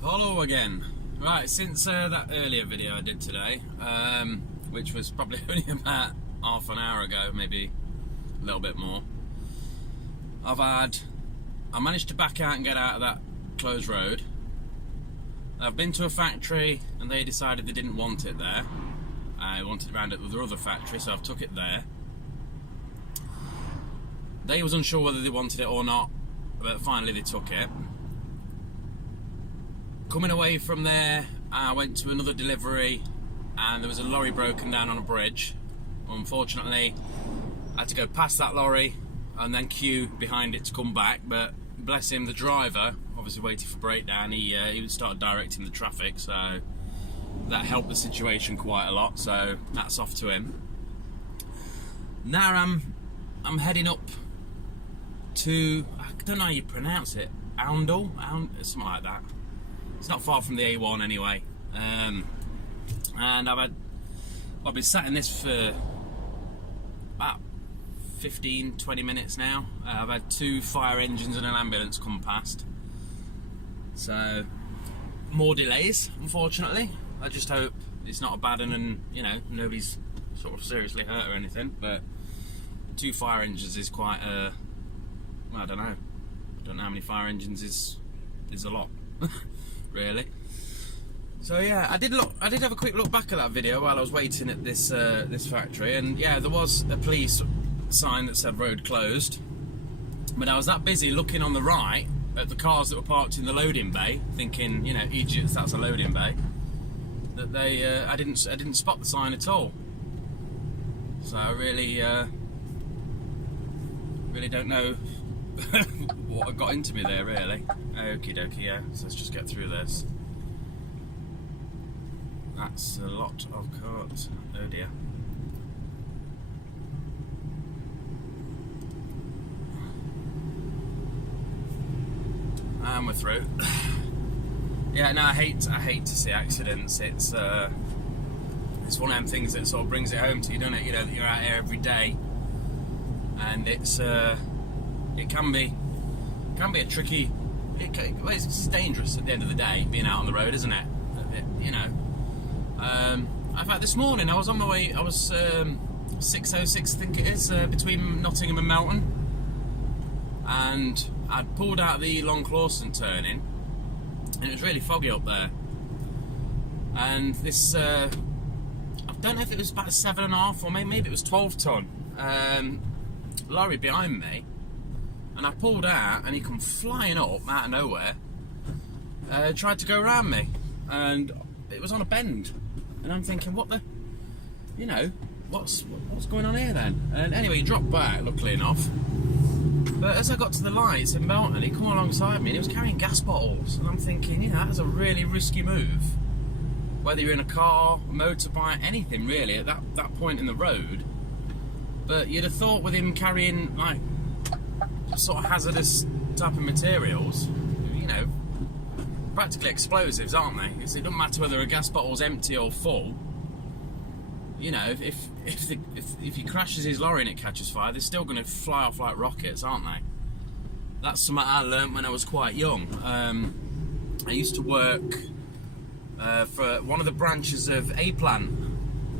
Hello again. Right, since that earlier video I did today, which was probably only about half an hour ago, maybe a little bit more, I managed to back out and get out of that closed road. I've been to a factory and they decided they didn't want it there. I wanted around at the other factory, so I've took it there. They was unsure whether they wanted it or not, but finally they took it. Coming away from there, I went to another delivery and there was a lorry broken down on a bridge. Unfortunately, I had to go past that lorry and then queue behind it to come back, but bless him, the driver, obviously waiting for breakdown, he started directing the traffic, so that helped the situation quite a lot, so that's off to him. Now I'm heading up to, I don't know how you pronounce it, Oundle, something like that. It's not far from the A1 anyway, and I've been sat in this for about 15-20 minutes now. I've had 2 fire engines and an ambulance come past, so more delays, unfortunately. I just hope it's not a bad one and you know nobody's sort of seriously hurt or anything, but 2 fire engines is quite well, I don't know how many fire engines is a lot. Really. So yeah, I did have a quick look back at that video while I was waiting at this factory, and yeah, there was a police sign that said road closed, but I was that busy looking on the right at the cars that were parked in the loading bay, thinking, you know, idiots, that's a loading bay, that I didn't spot the sign at all. So I really don't know what got into me there, really. Okie dokie, yeah, so let's just get through this. That's a lot of cars. Oh dear. And we're through. Yeah, no, I hate to see accidents. It's one of them things that sort of brings it home to you, doesn't it? You know that you're out here every day, and it's it can be a tricky. Well, it's dangerous at the end of the day, being out on the road, isn't it? You know. In fact, this morning I was on my way. I was 6:06, I think it is, between Nottingham and Melton, and I'd pulled out the Long Clawson turning, and it was really foggy up there. And this, I don't know if it was about a 7.5 or maybe it was 12 ton lorry behind me. And I pulled out, and he come flying up out of nowhere. Tried to go around me, and it was on a bend. And I'm thinking, what the, you know, what's going on here then? And anyway, he dropped back, luckily enough. But as I got to the lights in Melton, he come alongside me, and he was carrying gas bottles. And I'm thinking, you know, that's a really risky move. Whether you're in a car, a motorbike, anything really at that point in the road. But you'd have thought with him carrying like sort of hazardous type of materials, you know, practically explosives, aren't they? It doesn't matter whether a gas bottle's empty or full. You know, if he crashes his lorry and it catches fire, they're still going to fly off like rockets, aren't they? That's something I learnt when I was quite young. I used to work for one of the branches of A-Plant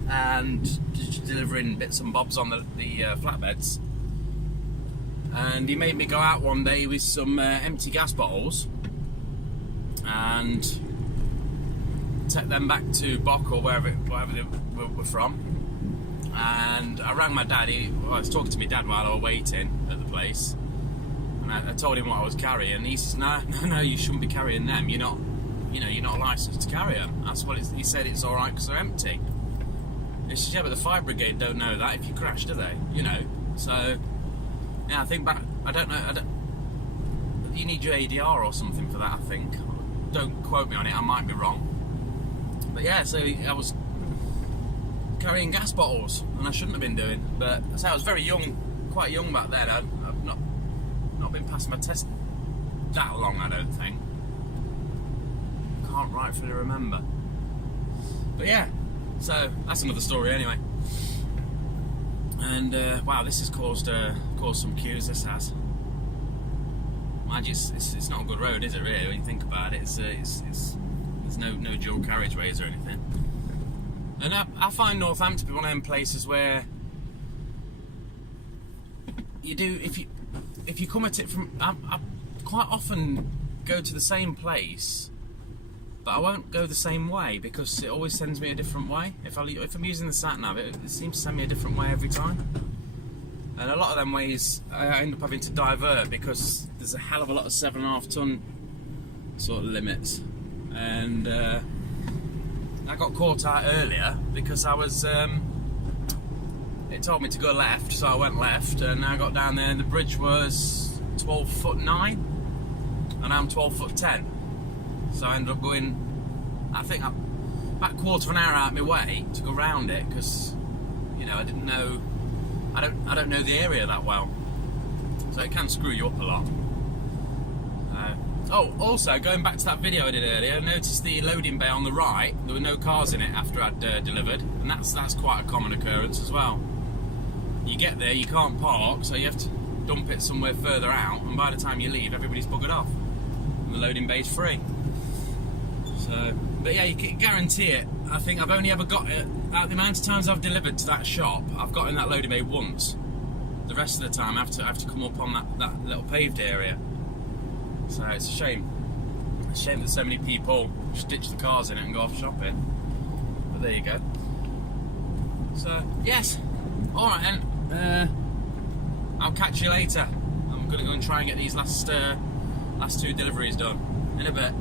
and delivering bits and bobs on the flatbeds. And he made me go out one day with some empty gas bottles and take them back to Bock or wherever they were from. And I rang my dad. I was talking to my dad while I was waiting at the place, and I told him what I was carrying. He says, "No, you shouldn't be carrying them. You're not licensed to carry them." That's what he said. It's all right because they're empty. He says, "Yeah, but the fire brigade don't know that if you crash, do they? You know, so." Yeah, I think back. I don't know. You need your ADR or something for that, I think. Don't quote me on it. I might be wrong. But yeah, so I was carrying gas bottles, and I shouldn't have been doing. But I was very young, quite young back then. I've not been past my test that long, I don't think. Can't rightfully remember. But yeah, so that's another story anyway. And wow, this has caused some queues. This has. Mind you, it's not a good road, is it? Really, when you think about it, it's no dual carriageways or anything. And I find Northampton to be one of them places where you do, if you come at it from, I quite often go to the same place, but I won't go the same way because it always sends me a different way. If I'm using the sat nav, it seems to send me a different way every time. And a lot of them ways I end up having to divert because there's a hell of a lot of 7.5 ton sort of limits. And I got caught out earlier because I was, it told me to go left, so I went left, and I got down there and the bridge was 12'9", and I'm 12'10". So I ended up going, I think about a quarter of an hour out of my way to go round it because, you know, I didn't know, I don't know the area that well, so it can screw you up a lot. Oh, also going back to that video I did earlier, I noticed the loading bay on the right. There were no cars in it after I'd delivered, and that's quite a common occurrence as well. You get there, you can't park, so you have to dump it somewhere further out, and by the time you leave, everybody's buggered off, and the loading bay's free. So, but yeah, you can guarantee it. I think I've only ever got it, the amount of times I've delivered to that shop, I've got in that loading bay once. The rest of the time I have to come up on that little paved area. So it's a shame. It's a shame that so many people just ditch the cars in it and go off shopping. But there you go. So, yes. Alright then. I'll catch you later. I'm going to go and try and get these last 2 deliveries done. In a bit.